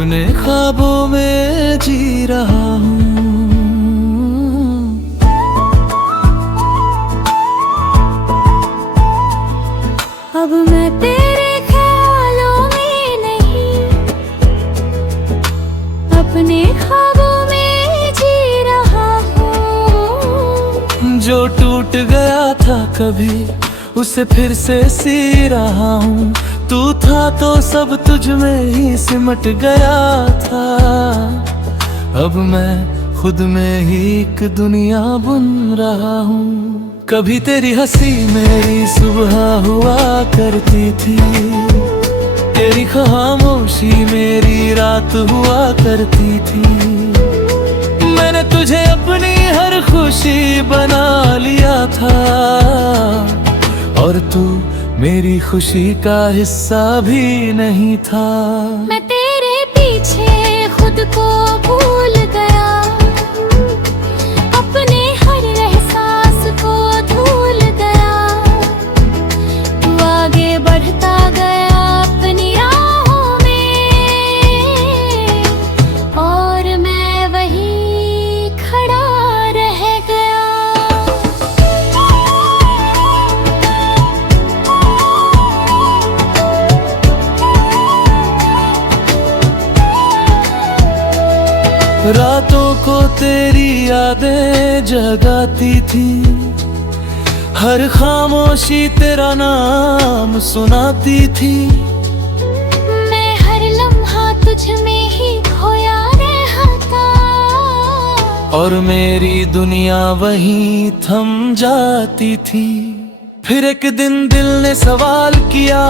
अपने ख्वाबों में जी रहा हूँ। अब मैं तेरे ख्यालों में नहीं, अपने ख्वाबों में जी रहा हूँ। जो टूट गया था कभी उसे फिर से सी रहा हूँ। तू था तो सब तुझ में ही सिमट गया था। अब मैं खुद में ही एक दुनिया बुन रहा हूँ। कभी तेरी हंसी मेरी सुबह हुआ करती थी, तेरी खामोशी मेरी रात हुआ करती थी। मैंने तुझे अपनी हर खुशी बना लिया था, और तू मेरी खुशी का हिस्सा भी नहीं था। मैं तेरे पीछे खुद को भूल गया, अपने हर एहसास को धूल गया। तू आगे बढ़ता गया अपनी राहों में, और मैं वहीं खड़ा रह गया। रातों को तेरी यादें जगाती थी, हर खामोशी तेरा नाम सुनाती थी। मैं हर लम्हा तुझ में ही खोया रहता, और मेरी दुनिया वहीं थम जाती थी। फिर एक दिन दिल ने सवाल किया,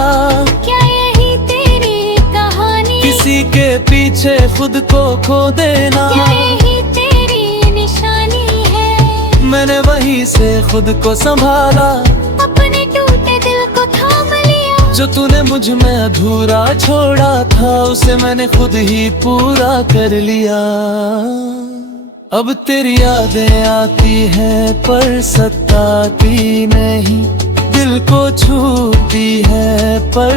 क्या यही तेरी कहानी? किसी के पीछे खुद को खो देना, क्या यही तेरी निशानी है? मैंने वहीं से खुद को संभाला, अपने टूटे दिल को थाम लिया। जो तूने मुझ में अधूरा छोड़ा था उसे मैंने खुद ही पूरा कर लिया। अब तेरी यादें आती हैं पर सताती नहीं, दिल को छूती है पर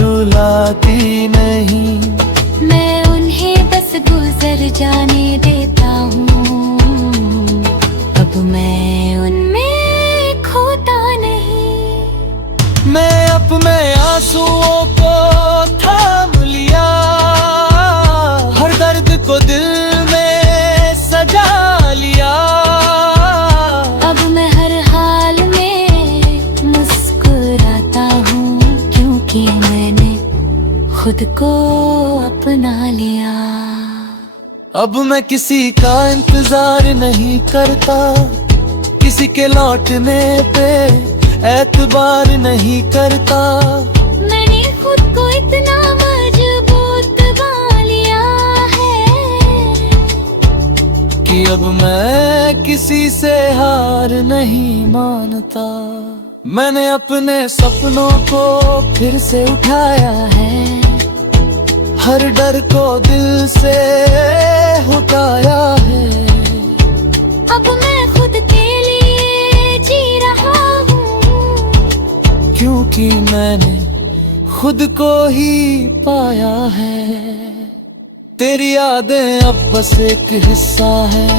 रुलाती नहीं। मैं उन्हें बस गुजर जाने देता हूँ, अब मैं उनमें खोता नहीं। मैं अपने आंसुओं को थाम लिया, हर दर्द को दिल में सजा लिया। अब मैं हर हाल में मुस्कुराता हूँ, क्योंकि मैंने खुद को अपना लिया। अब मैं किसी का इंतजार नहीं करता, किसी के लौटने पे एतबार नहीं करता। मैंने खुद को इतना मजबूत बना लिया है कि अब मैं किसी से हार नहीं मानता। मैंने अपने सपनों को फिर से उठाया है, हर डर को दिल से हटाया है। अब मैं खुद के लिए जी रहा हूँ, क्योंकि मैंने खुद को ही पाया है। तेरी यादें अब बस एक हिस्सा है,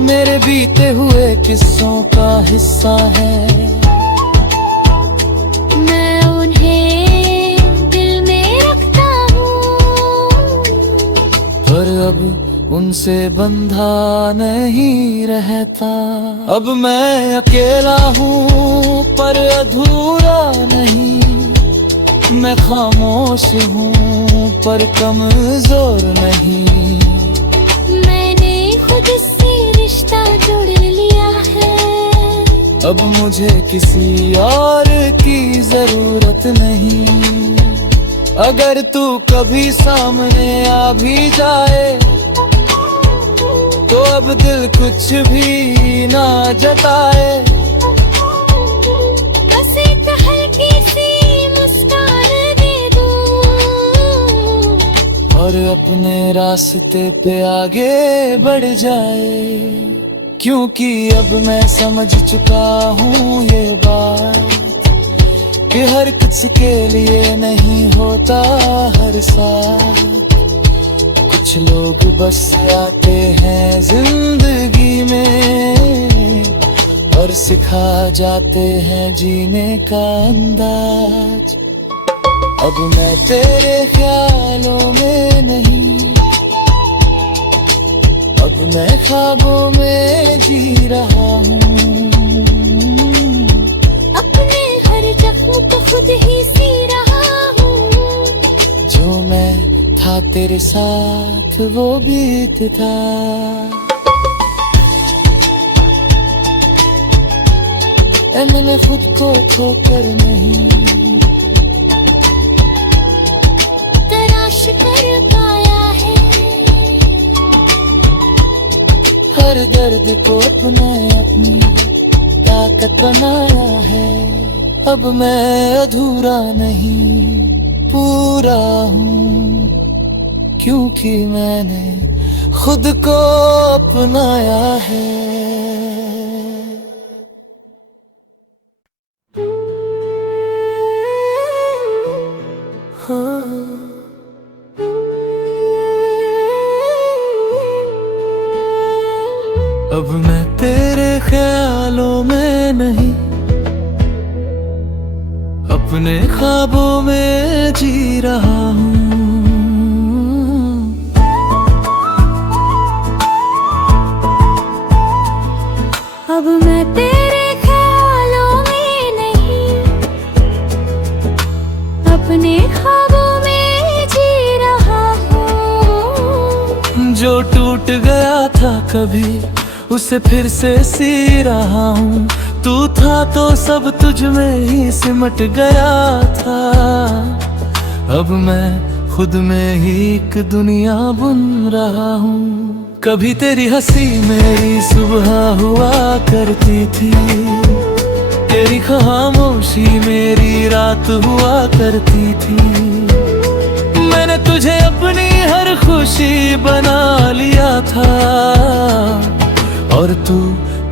मेरे बीते हुए किस्सों का हिस्सा है। मैं उन्हें दिल में रखता हूँ, पर अब उनसे बंधा नहीं रहता। अब मैं अकेला हूँ पर अधूरा नहीं, मैं खामोश हूँ पर कमजोर नहीं। मैंने खुद से रिश्ता जोड़ लिया है, अब मुझे किसी और की जरूरत नहीं। अगर तू कभी सामने आ भी जाए तो अब दिल कुछ भी ना जताए। बस एक हल्की सी मुस्कान दे दूं, और अपने रास्ते पे आगे बढ़ जाए। क्योंकि अब मैं समझ चुका हूँ ये बात कि हर किसी के लिए नहीं होता हर साथ। कुछ लोग बस आते हैं जिंदगी में और सिखा जाते हैं जीने का अंदाज। अब मैं तेरे ख्यालों में नहीं, अब मैं ख्वाबों में जी रहा हूँ। अपने हर जख्म को खुद ही सी रहा हूँ। जो मैं था तेरे साथ वो बीत था। ऐ मैंने खुद को खोकर नहीं तराश कर पाया है। हर दर्द को अपनाए अपनी ताकत बनाया है। अब मैं अधूरा नहीं पूरा हूँ, क्योंकि मैंने खुद को अपनाया है। अब मैं तेरे ख्यालों में नहीं, अपने ख्वाबों में जी रहा हूँ। अब मैं तेरे ख्यालों में नहीं, अपने ख्वाबों में जी रहा हूँ। जो टूट गया था कभी उसे फिर से सी रहा हूँ। तू था तो सब तुझ में ही सिमट गया था। अब मैं खुद में ही एक दुनिया बुन रहा हूँ। कभी तेरी हंसी मेरी सुबह हुआ करती थी, तेरी खामोशी मेरी रात हुआ करती थी। मैंने तुझे अपनी हर खुशी बना लिया था और तू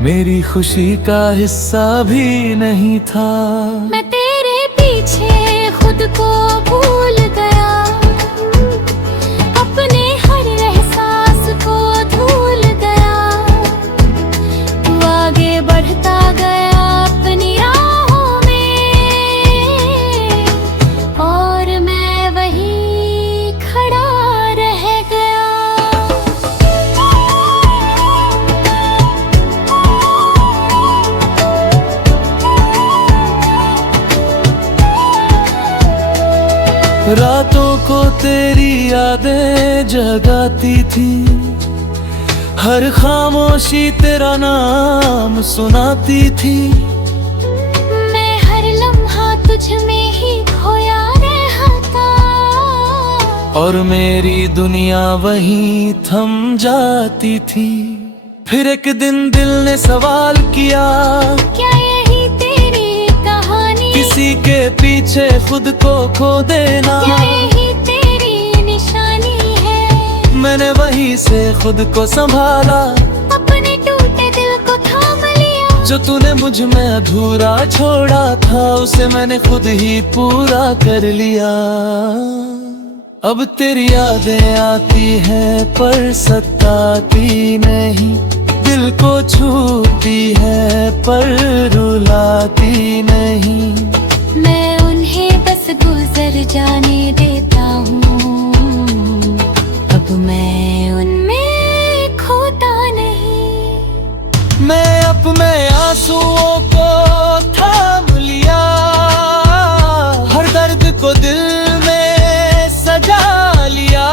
मेरी खुशी का हिस्सा भी नहीं था। मैं तेरे पीछे खुद को भूल गया, अपने हर एहसास को धूल गया। तू आगे बढ़ता गया अपनी राहों में और मैं वहीं खड़ा रह गया। रातों को तेरी यादें जगाती थी, हर खामोशी तेरा नाम सुनाती थी। मैं हर लम्हा तुझ में ही खोया रहता और मेरी दुनिया वहीं थम जाती थी। फिर एक दिन दिल ने सवाल किया, क्या यही तेरी कहानी? किसी के पीछे खुद को खो देना क्या यही तेरी निशानी है? मैंने वहीं से खुद को संभाला, अपने टूटे दिल को थाम लिया। जो तूने मुझ में अधूरा छोड़ा था उसे मैंने खुद ही पूरा कर लिया। अब तेरी यादें आती हैं पर सताती नहीं, दिल को छूती है पर रुलाती नहीं। मैं उन्हें बस गुजर जाने देता हूँ, अब मैं उनमें खोता नहीं। मैं अपने आंसुओं को थाम लिया, हर दर्द को दिल में सजा लिया।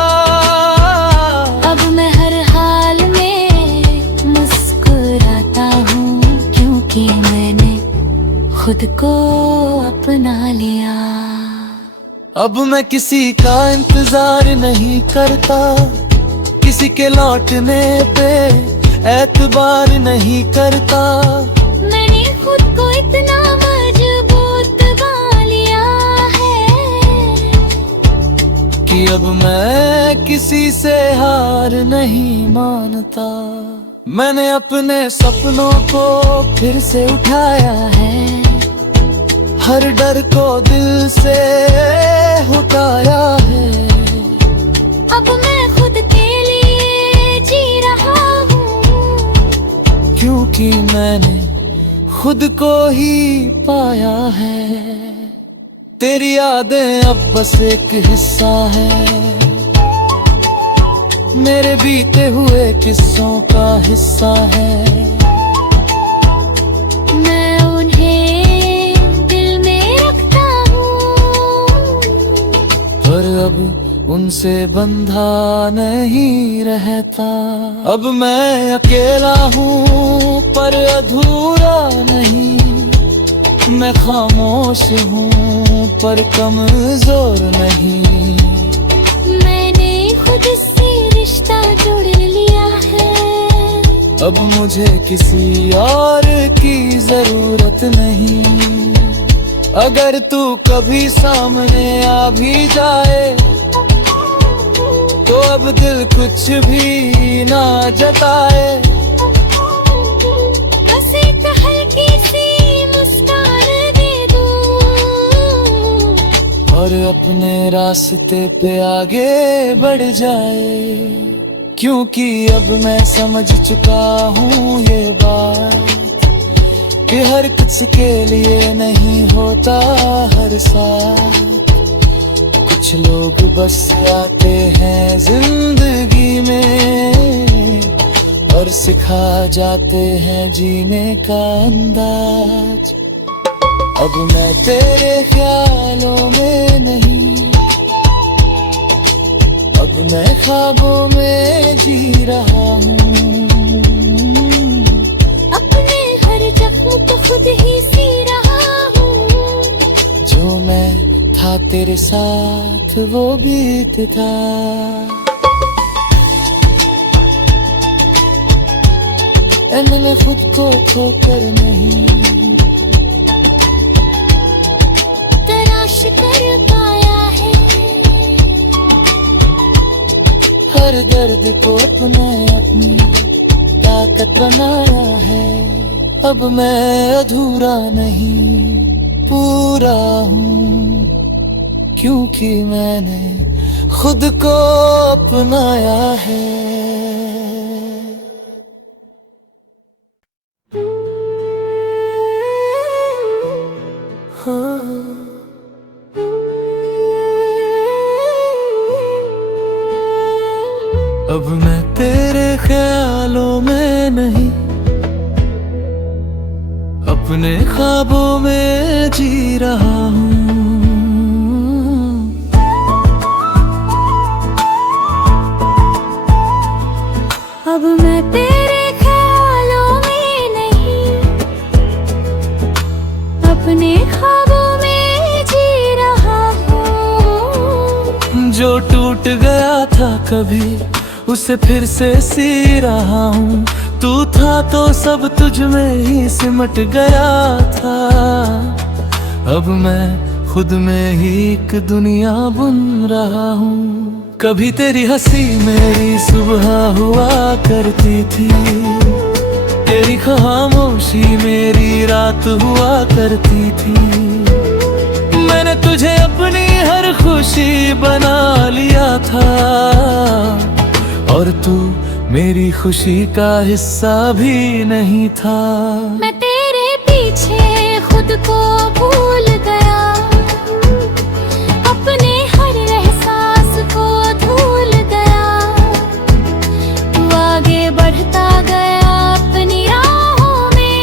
अब मैं हर हाल में मुस्कुराता हूँ, क्योंकि मैंने खुद को अपना लिया। अब मैं किसी का इंतजार नहीं करता, किसी के लौटने पे एतबार नहीं करता। मैंने खुद को इतना मजबूत बना लिया है कि अब मैं किसी से हार नहीं मानता। मैंने अपने सपनों को फिर से उठाया है, हर डर को दिल से हटाया है। अब मैं खुद के लिए जी रहा हूँ, क्योंकि मैंने खुद को ही पाया है। तेरी यादें अब बस एक हिस्सा है, मेरे बीते हुए किस्सों का हिस्सा है। मैं उन्हें दिल में रखता हूँ, पर अब उनसे बंधा नहीं रहता। अब मैं अकेला हूँ पर अधूरा नहीं, मैं खामोश हूँ पर कमजोर नहीं। मैंने खुद से रिश्ता जोड़ लिया है, अब मुझे किसी और की जरूरत नहीं। अगर तू कभी सामने आ भी जाए तो अब दिल कुछ भी ना जताए। बस एक हल्की सी मुस्कान दे दूं और अपने रास्ते पे आगे बढ़ जाए। क्योंकि अब मैं समझ चुका हूँ ये बात कि हर कुछ के लिए नहीं होता हर साथ। कुछ लोग बस आते हैं जिंदगी में और सिखा जाते हैं जीने का अंदाज। अब मैं तेरे ख्यालों में नहीं, अब मैं ख्वाबों में जी रहा हूँ। अपने हर जख्म को खुद ही सी रहा हूँ, जो मैं था तेरे साथ वो बीतता। मैंने खुद को खोकर नहीं तलाश कर पाया है। हर दर्द को अपना अपनी ताकत बनाया है। अब मैं अधूरा नहीं पूरा हूँ, क्योंकि मैंने खुद को अपनाया है। अब मैं तेरे ख्यालों में नहीं, अपने ख्वाबों में जी रहा हूँ। अब मैं तेरे ख्यालों में नहीं, अपने ख्वाबों में जी रहा हूँ। जो टूट गया था कभी उसे फिर से सी रहा हूँ। तू था तो सब तुझ में ही सिमट गया था। अब मैं खुद में ही एक दुनिया बुन रहा हूँ। कभी तेरी हंसी मेरी सुबह हुआ करती थी, तेरी खामोशी मेरी रात हुआ करती थी। मैंने तुझे अपनी हर खुशी बना लिया था और तू मेरी खुशी का हिस्सा भी नहीं था। मैं तेरे पीछे खुद को भूल गया, अपने हर एहसास को धूल गया। तू आगे बढ़ता गया अपनी राहों में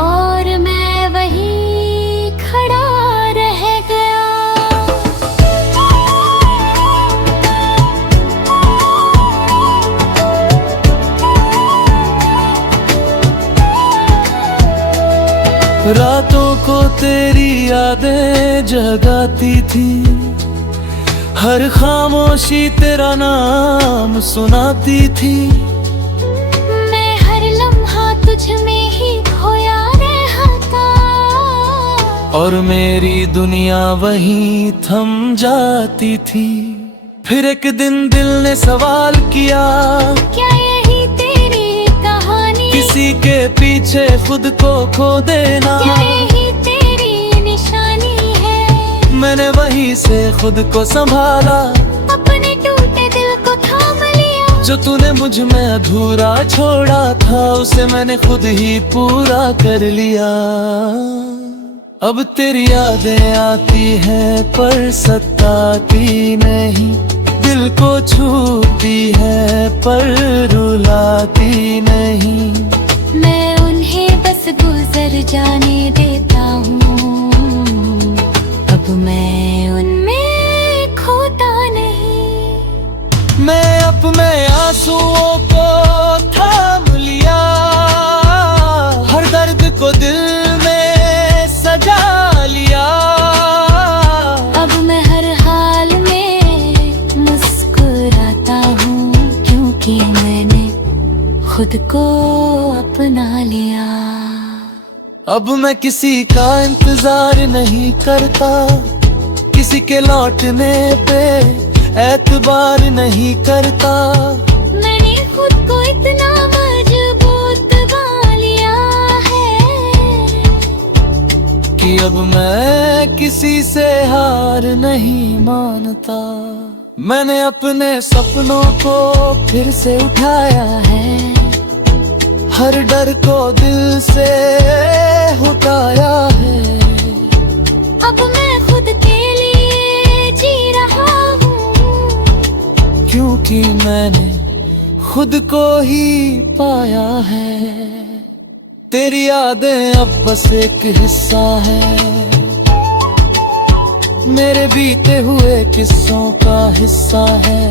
और मैं वहीं खड़ा रह गया। रातों को तेरी यादें जगाती थी, हर खामोशी तेरा नाम सुनाती थी। मैं हर लम्हा तुझ में ही खोया रहता और मेरी दुनिया वहीं थम जाती थी। फिर एक दिन दिल ने सवाल किया, क्या यही तेरी कहानी किसी के पीछे खुद को खो देना क्या यही तेरी निशानी है? मैंने वहीं से खुद को संभाला, अपने टूटे दिल को थाम लिया। जो तूने मुझ में अधूरा छोड़ा था उसे मैंने खुद ही पूरा कर लिया। अब तेरी यादें आती हैं पर सताती नहीं, दिल को छूती है पर रुलाती नहीं। मैं उन्हें बस गुजर जाने देता हूँ, अब मैं उनमें खोता नहीं। मैं अपने आंसुओं को थाम लिया, हर दर्द को दिल में सजा लिया। अब मैं हर हाल में मुस्कुराता हूँ, क्योंकि मैंने खुद को अपना लिया। अब मैं किसी का इंतजार नहीं करता, किसी के लौटने पे एतबार नहीं करता। मैंने खुद को इतना मजबूत बना लिया है कि अब मैं किसी से हार नहीं मानता। मैंने अपने सपनों को फिर से उठाया है, हर डर को दिल से हटाया है। अब मैं खुद के लिए जी रहा हूँ, क्योंकि मैंने खुद को ही पाया है। तेरी यादें अब बस एक हिस्सा है, मेरे बीते हुए किस्सों का हिस्सा है।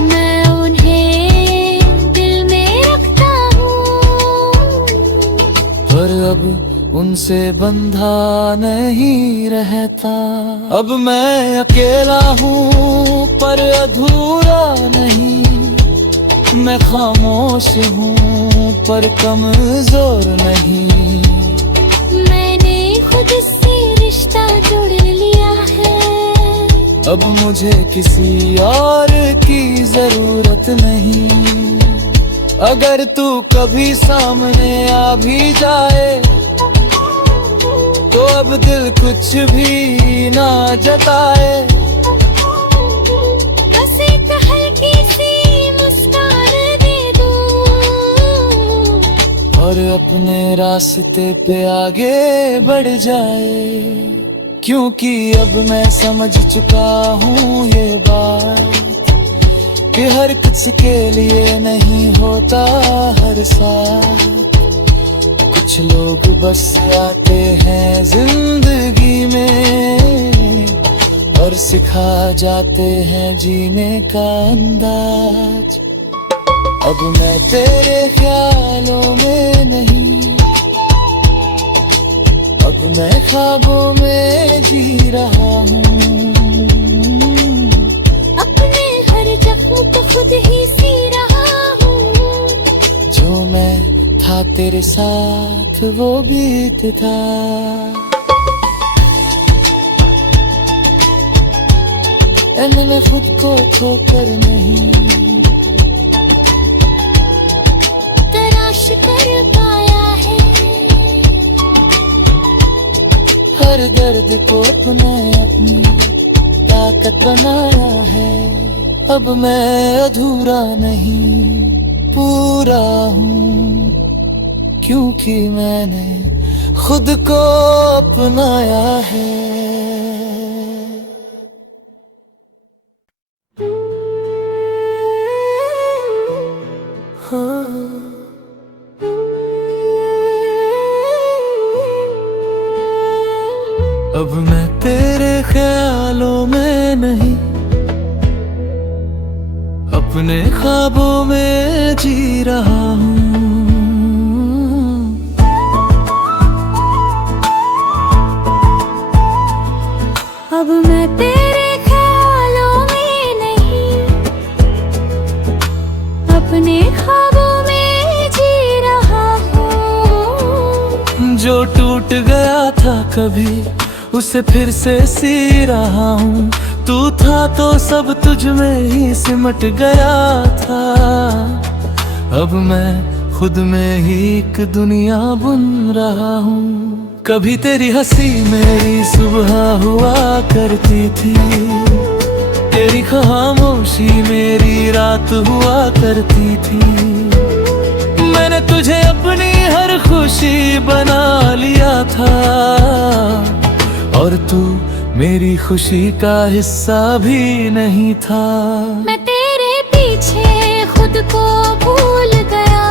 मैं उन्हें दिल में रखता हूँ, पर अब उनसे बंधा नहीं रहता। अब मैं अकेला हूँ पर अधूरा नहीं, मैं खामोश हूँ पर कमजोर नहीं। मैंने खुद से रिश्ता जोड़ लिया है, अब मुझे किसी और की जरूरत नहीं। अगर तू कभी सामने आ भी जाए तो अब दिल कुछ भी ना जताए। बस एक हल्की सी मुस्कान दे दूं और अपने रास्ते पे आगे बढ़ जाए। क्योंकि अब मैं समझ चुका हूँ ये बात कि हर किसी के लिए नहीं होता हर साथ। कुछ लोग बस आते हैं जिंदगी में और सिखा जाते हैं जीने का अंदाज। अब मैं तेरे ख्यालों में नहीं, अब मैं ख्वाबों में जी रहा हूँ। अपने हर जख्म को खुद ही सी रहा हूँ, जो मैं था तेरे साथ वो बीत था। मैंने खुद को खोकर नहीं तलाश कर पाया है, हर दर्द को अपना अपनी ताकत बनाया है। अब मैं अधूरा नहीं पूरा हूँ, क्योंकि मैंने खुद को अपनाया है। अब मैं तेरे ख्यालों में नहीं, अपने ख्वाबों में जी रहा हूँ। अब मैं तेरे ख्यालों में नहीं, अपने ख्वाबों में जी रहा हूँ। जो टूट गया था कभी उसे फिर से सी रहा हूँ। तू था तो सब तुझ में ही सिमट गया था, अब मैं खुद में ही एक दुनिया बुन रहा हूँ। कभी तेरी हंसी मेरी सुबह हुआ करती थी, तेरी खामोशी मेरी रात हुआ करती थी। मैंने तुझे अपनी हर खुशी बना लिया था, और तू मेरी खुशी का हिस्सा भी नहीं था। मैं तेरे पीछे खुद को भूल गया,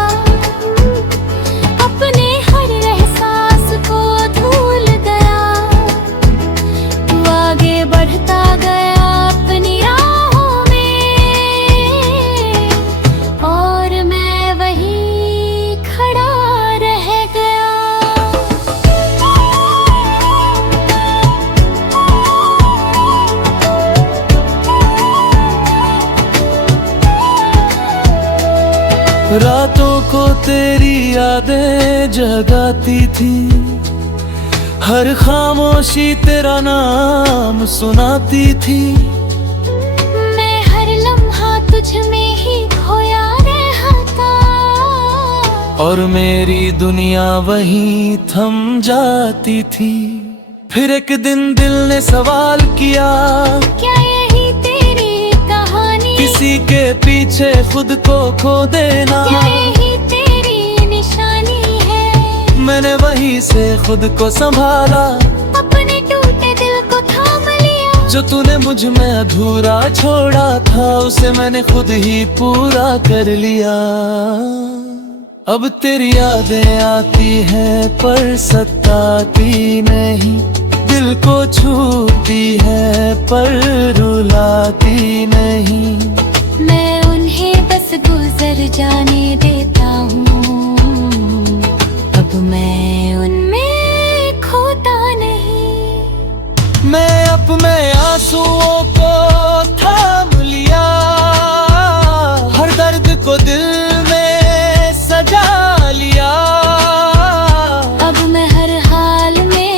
अपने हर एहसास को धूल गया। तू आगे बढ़ता गया अपनी राहों में, और मैं वहीं खड़ा रह गया। रातों को तेरी यादें जगाती थी, हर खामोशी तेरा नाम सुनाती थी। मैं हर लम्हा तुझ में ही खोया रहता, और मेरी दुनिया वहीं थम जाती थी। फिर एक दिन दिल ने सवाल किया, क्या यही तेरी कहानी? किसी के पीछे खुद को खो देना, क्या यही तेरी निशानी है? मैंने वहीं से खुद को संभाला, अपने टूटे दिल को थाम लिया। जो तूने मुझ में अधूरा छोड़ा था, उसे मैंने खुद ही पूरा कर लिया। अब तेरी यादें आती हैं पर सताती नहीं, दिल को छूती है पर रुलाती नहीं। मैं उन्हें बस गुजर जाने देता हूँ, अब मैं उनमें खोता नहीं। मैं अपने आंसुओं को थाम लिया, हर दर्द को दिल में सजा लिया। अब मैं हर हाल में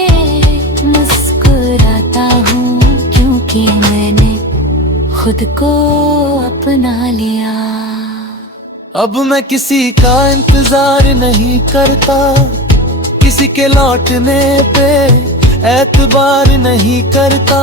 मुस्कुराता हूँ, क्योंकि मैंने खुद को अपना लिया। अब मैं किसी का इंतजार नहीं करता, किसी के लौटने पे एतबार नहीं करता।